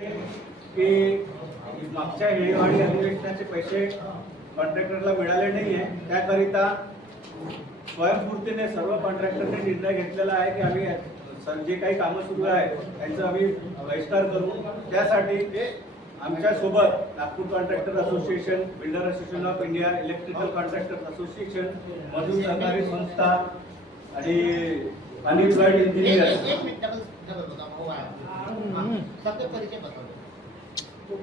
की मागच्या हिवाळी अधिवेशनाचे पैसे कॉन्ट्रॅक्टरला मिळाले नाही आहे त्याकरिता स्वयंस्फूर्तीने सर्व कॉन्ट्रॅक्टरने निर्णय घेतलेला आहे की आम्ही जे काही कामं सुरू आहे त्यांचा आम्ही बहिष्कार करू. त्यासाठी आमच्यासोबत Nagpur contractor association builder association of India electrical contractor association मधून सहकारी संस्था आणि अनइम्प्लॉइड एक इंजिनियर एक- एक मिनिट डबल डबल बताओ आया सबके परिचय बताओ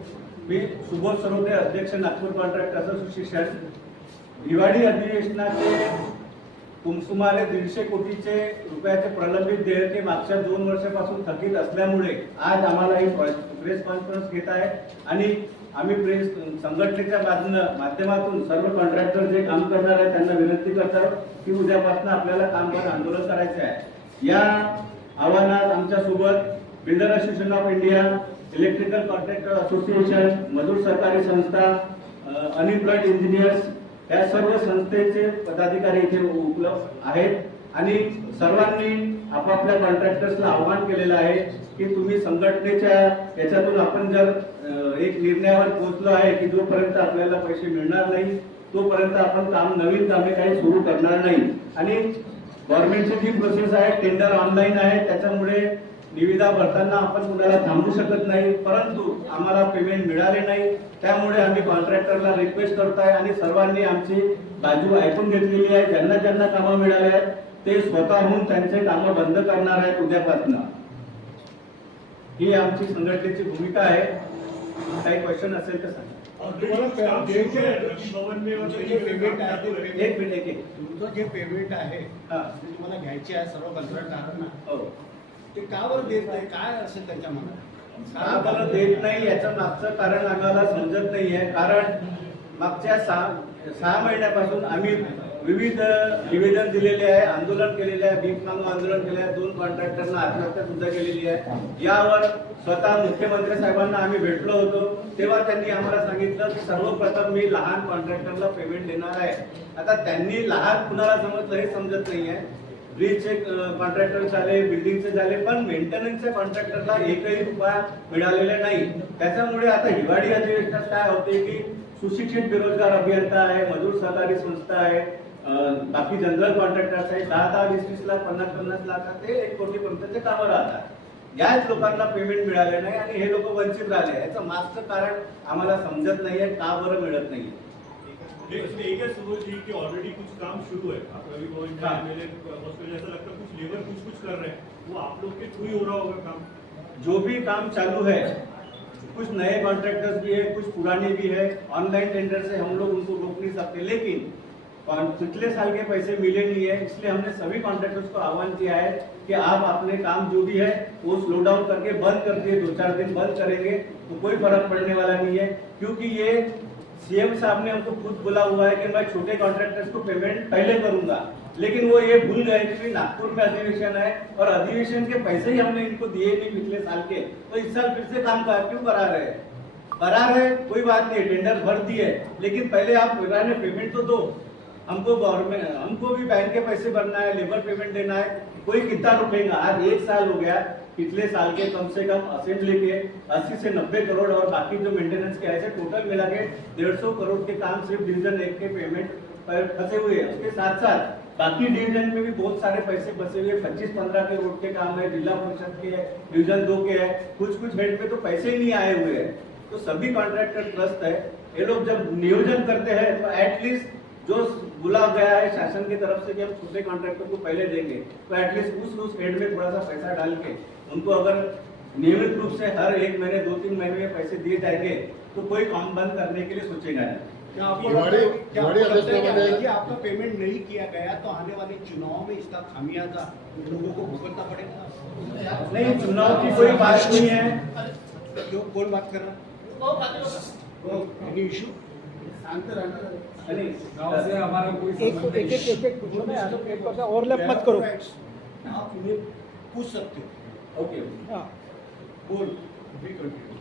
मी सुबोध सरोदे अध्यक्ष नागपूर कॉन्ट्रॅक्टर्स असोसिएशन हिवाळी अधिवेशनाचे सुमारे दीडशे कोटीचे रुपयाचे प्रलंबित देयके मागच्या दोन वर्षापासून थकीत असल्यामुळे आज आम्हाला ही प्रेस कॉन्फरन्स घेत आहे. आणि आम्ही प्रेस संघटनेच्या बाजूनं माध्यमातून सर्व कॉन्ट्रॅक्टर जे काम करणार आहे त्यांना विनंती करतात की उद्यापासून आपल्याला काम बंद आंदोलन करायचे आहे. या आव्हानात आमच्यासोबत builder association of India electrical contractor association मजूर सहकारी संस्था अनएम्प्लॉईड इंजिनियर्स या सर्व संस्थेचे पदाधिकारी इथे उपलब्ध आहेत. आणि सर्वांनी आपापल्या कॉन्ट्रॅक्टर्सला आव्हान केलेलं आहे की तुम्ही संघटनेच्या याच्यातून आपण जर एक निर्णयावर पोहोचलो आहे की जोपर्यंत आपल्याला पैसे मिळणार नाही तोपर्यंत आपण काम नवीन कामे काही सुरू करणार नाही. आणि गव्हर्नमेंटची जी प्रोसेस आहे टेंडर ऑनलाईन आहे त्याच्यामुळे निविदा भरताना आपण कुणाला थांबवू शकत नाही परंतु आम्हाला पेमेंट मिळाले नाही. त्यामुळे आम्ही कॉन्ट्रॅक्टरला रिक्वेस्ट करत आहे आणि सर्वांनी आमची बाजू ऐकून घेतलेली आहे. ज्यांना ज्यांना कामं मिळाले आहेत ते स्वतःहून त्यांचे कामं बंद करणार आहेत उद्यापासून. ही आमची संघटनेची भूमिका आहे. काही क्वेश्चन असेल तर सांगा. तुम्हाला जे जे पेमेंट आहे एक मिनिट एक तुमचं जे पेमेंट आहे हा. ते तुम्हाला घ्यायचे आहे सर्व कंत्राटदारांना हो. ते का बरं देत नाही? काय असेल त्यांच्या मनात? का बरं देत नाही याचं मागचं कारण आम्हाला समजत नाहीये. कारण मागच्या सहा सहा महिन्यापासून आम्ही विविध निवेदन दिलेले आहे आंदोलन केलेले आहे भीक मागून आंदोलन केले आहे दोन कॉन्ट्रॅक्टरना आत्महत्या सुद्धा केलेली आहे. यावर स्वतः मुख्यमंत्री साहेबांना आम्ही भेटलो होतो. तेव्हा त्यांनी आम्हाला सांगितलं की सर्वप्रथम मी लहान कॉन्ट्रॅक्टरला पेमेंट देणार आहे. आता त्यांनी लहान कुणाला समजलं हे समजत नाही आहे ब्रिजचे कॉन्ट्रॅक्टर झाले बिल्डिंगचे झाले पण मेंटेनन्सच्या कॉन्ट्रॅक्टरला एकही रुपया मिळालेला नाही. त्याच्यामुळे आता हिवाळी अधिवेशनात काय होते की सुशिक्षित बेरोजगार अभियंता आहे मजूर सहकारी संस्था आहे बाकी जनरल कॉन्ट्रॅक्टर्स आहे दहा दहा वीस वीस लाख पन्नास पन्नास लाखात ते एक कोटीपर्यंतचे कामं राहतात. याच लोकांना पेमेंट मिळाले नाही आणि हे लोक वंचित राहिले याचं मागचं कारण आम्हाला समजत नाहीये का बरं मिळत नाहीये. लेकिन एक है सुबह जी कि ऑलरेडी कुछ काम शुरू है आप रवि भवन हाँ। में मेरे हॉस्पिटल ऐसा लगता है कुछ लेबर कुछ कुछ कर रहे हैं. वो आप लोग के थ्रू ही हो रहा होगा काम. जो भी काम चालू है कुछ नए कॉन्ट्रैक्टर्स भी है कुछ पुराने भी है ऑनलाइन टेंडर से हम लोग उनको रोक नहीं सकते. लेकिन कौन- पिछले साल के पैसे मिले नहीं है, इसलिए हमने सभी कॉन्ट्रैक्टर्स को आह्वान किया है कि आप अपने काम जो भी है, वो स्लो डाउन करके बंद कर दिए, दो चार दिन बंद करेंगे तो कोई फ़र्क पड़ने वाला नहीं है। क्योंकि ये सीएम साहब ने हमको खुद बोला हुआ है कि मैं छोटे कॉन्ट्रैक्टर्स को पेमेंट पहले करूँगा। लेकिन वो ये भूल गए कि नागपुर में अधिवेशन है और अधिवेशन के पैसे ही हमने इनको दिए नहीं पिछले साल के। तो इस साल फिर से काम कर क्यों करा रहे हैं? करा रहे कोई बात नहीं टेंडर भर दिए, लेकिन पहले आप पेमेंट तो दो। हमको गवर्नमेंट हमको भी बैंक के पैसे भरना है लेबर पेमेंट देना है। कोई कितना रुकेगा? आज एक साल हो गया, पिछले साल के कम से कम असेंबली के 80 से 90 करोड़ और बाकी जो मेंटेनेंस के ऐसे टोटल मिला के डेढ़ करोड़ के काम सिर्फ़ डिवीज़न एक के पेमेंट पर फंसे हुए हैं। उसके साथ साथ बाकी डिवीज़न में भी बहुत सारे पैसे फंसे हुए पच्चीस पंद्रह के रोड के काम है, जिला परिषद के है डिवीज़न दो के है। कुछ कुछ हेड पे तो पैसे ही नहीं आए हुए हैं। तो सभी कॉन्ट्रैक्टर ट्रस्ट है। ये लोग जब नियोजन करते हैं तो एटलीस्ट जो बुला गया है शासन की तरफ़ से कि हम छोटे कॉन्ट्रैक्टर को पहले देंगे तो एटलीस्ट उस उस हेड में थोड़ा सा पैसा डाल के उनको अगर नियमित रूप से हर एक महीने दो तीन महीने में पैसे दिए जाएँगे तो कोई काम बंद करने के लिए सोचेगा नहीं। क्या आपको पेमेंट नहीं किया गया तो आने वाले चुनाव में इसका खामियाजा लोगों को भुगतना पड़ेगा? नहीं चुनाव की कोई बात नहीं है। क्यों? कौन बात कर रहा है? इशू एक एक एक एक एक पूछो ना एक ओवरलैप मत करो। आप उन्हें पूछ सकते हो। ओके हाँ। बोल।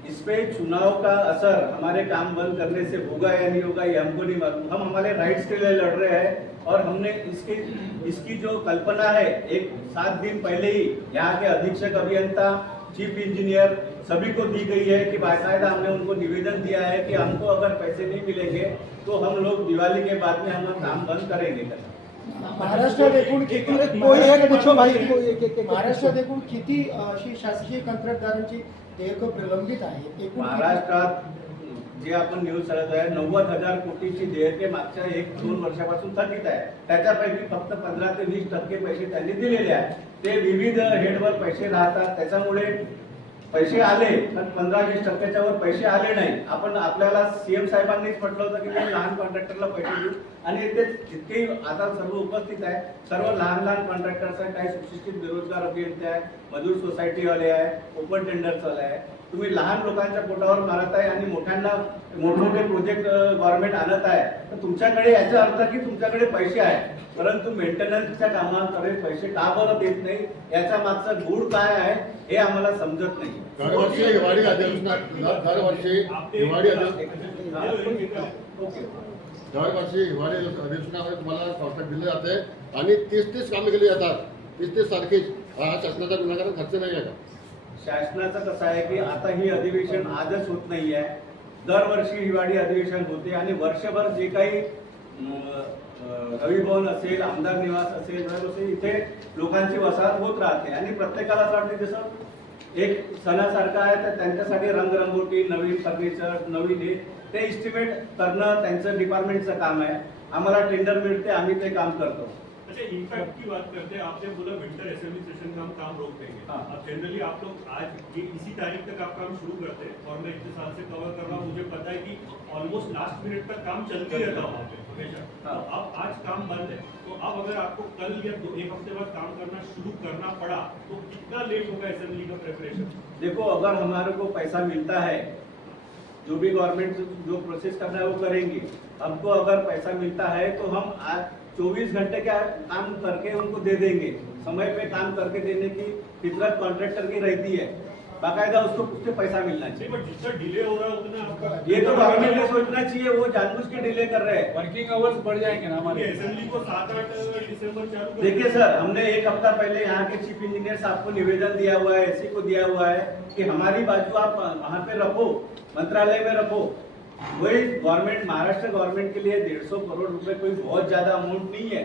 इस पे चुनाव का असर हमारे काम बंद करने से होगा या नहीं होगा ये हमको नहीं मालूम। हम हमारे राइट्स के लिए लड़ रहे हैं और हमने इसकी इसकी जो कल्पना है एक सात दिन पहले ही यहाँ के अधीक्षक अभियंता चीफ इंजीनियर सभी को दी गई है कि बाकायदा हमने उनको निवेदन दिया है कि हमको अगर पैसे नहीं मिलेंगे तो हम लोग दिवाली के बाद में हम काम बंद करेंगे। महाराष्ट्रात एकूण किती महाराष्ट्रात एकूण किती अशी शासकीय कंत्राटदारांची देयकं प्रलंबित आहे? महाराष्ट्रात जे आपण न्यूज चालत आहे नव्वद हजार कोटीची देयके मागच्या एक दोन वर्षापासून थकीत आहे. त्याच्यापैकी फक्त पंधरा ते वीस टक्के पैसे त्यांनी दिलेले आहेत. ते विविध हेडवर पैसे राहतात. त्याच्यामुळे पैसे आले पण पंधरा वीस टक्क्याच्या वर पैसे आले नाही. आपण आपल्याला सीएम साहेबांनीच म्हटलं होतं की लहान कॉन्ट्रॅक्टरला पैसे देऊ. आणि ते जितके आता सर्व उपस्थित आहे सर्व लहान लहान कॉन्ट्रॅक्टर्स आहे काही सुशिक्षित बेरोजगार अभियंते आहे मजूर सोसायटीवाले आहे ओपन टेंडर्सवाले आहे तुम्ही लहान लोकांच्या पोटावर मारत आहे आणि मोठ्यांना मोठमोठे प्रोजेक्ट गव्हर्नमेंट आणत आहे तर तुमच्याकडे याचा अर्थ की तुमच्याकडे पैसे आहे परंतु मेंटेनन्सच्या कामाकडे पैसे का बरं देत नाही? याचा मागचा गूढ काय आहे हे आम्हाला समजत नाही. दरवर्षी हिवाळी अधिवेशनात दरवर्षी हिवाळी दरवर्षी हिवाळी अधिवेशनामध्ये तुम्हाला कॉन्ट्रॅक्ट दिले जाते. आणि तीस तीस कामे केली जातात. तीस तीस तारखेच. हा शासनाचा गुन्हेगार खर्च नाही आहे का? शासनाचं कसं आहे की आता ही अधिवेशन आजच होत नाही आहे दरवर्षी हिवाळी अधिवेशन होते आणि वर्षभर जे काही रविभवन असेल आमदार निवास असेल असेल इथे लोकांची वसाहत होत राहते. आणि प्रत्येकाला असं वाटते जसं एक सणासारखं आहे तर त्यांच्यासाठी रंगरंगोटी नवीन फर्निचर नवीन हे ते इस्टिमेट करणं त्यांचं डिपार्टमेंटचं काम आहे. आम्हाला टेंडर मिळते आम्ही ते काम करतो. अच्छा इम्पैक्ट की बात करते हैं आपने बोला विंटर असेंबली सेशन का हम काम रोक देंगे। हाँ। अब जनरली आप लोग आज ये इसी तारीख तक आप काम शुरू करते हैं और मैं इतने साल से कवर कर रहा हूँ मुझे पता है कि ऑलमोस्ट लास्ट मिनट तक काम चलते रहता वहाँ पे हमेशा। हाँ। तो अब आज काम बंद है। तो अब अगर आपको कल या दो एक हफ़्ते बाद काम करना शुरू करना पड़ा तो कितना लेट होगा असेंबली का प्रिपरेशन देखो अगर हमारे को पैसा मिलता है जो भी गवर्नमेंट जो प्रोसेस करना है वो करेंगे। हमको अगर पैसा मिलता है तो हम आज 24 घंटे का काम करके उनको दे देंगे। समय पे काम करके देने की फितरत कॉन्ट्रैक्टर की रहती है। बाकायदा उसको उससे पैसा मिलना चाहिए। डिले हो रहा है उतना आपका ये तो गवर्नमेंट ने सोचना चाहिए वो जानबूझ के डिले कर रहे हैं। वर्किंग आवर्स बढ़ जाएँगे ना हमारे। असेंबली को सात आठ दिसंबर चालू देखिए सर हमने एक हफ़्ता पहले यहाँ के चीफ इंजीनियर साहब को निवेदन दिया हुआ है एसी को दिया हुआ है कि हमारी बाजू आप वहाँ पे रखो मंत्रालय में रखो। वही गवर्नमेंट महाराष्ट्र गवर्नमेंट के लिए डेढ़ सौ करोड़ रुपए कोई बहुत ज़्यादा अमाउंट नहीं है।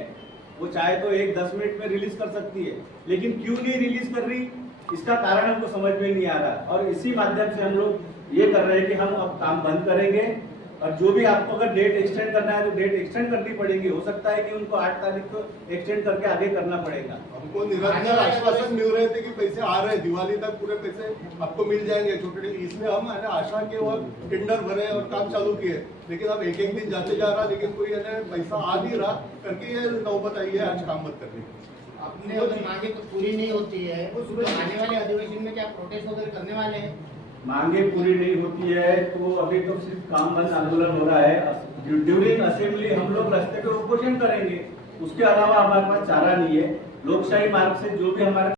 वो चाहे तो एक दस मिनट में रिलीज़ कर सकती है। लेकिन क्यों नहीं रिलीज़ कर रही? इसका कारण हमको समझ में नहीं आ रहा। और इसी माध्यम से हम लोग ये कर रहे हैं कि हम अब काम बंद करेंगे। और जो भी आपको अगर डेट एक्सटेंड करना है तो डेट एक्सटेंड करनी पड़ेगी। हो सकता है कि उनको आठ तारीख को एक्सटेंड करके आगे करना पड़ेगा। हमको निरंतर आश्वासन मिल रहे थे कि पैसे आ रहे हैं। दिवाली तक पूरे पैसे आपको मिल जाएँगे। छोटे इसलिए हम है ना आशा के और टेंडर भरे और काम चालू किए। लेकिन अब एक एक दिन जाते जा रहा लेकिन कोई है ना पैसा आ नहीं रहा। करके ये नौबत आई है आज काम मत करने अपने मांगे तो पूरी नहीं होती है। तो आने वाले अधिवेशन में क्या प्रोटेस्ट वगैरह करने वाले हैं? मांगे पूरी नहीं होती है तो अभी तो सिर्फ़ काम बंद आंदोलन हो रहा है। ड्यूरिंग असेंबली हम लोग रास्ते पे उपोषण करेंगे। उसके अलावा हमारे पास चारा नहीं है। लोकशाही मार्ग से जो भी हमारे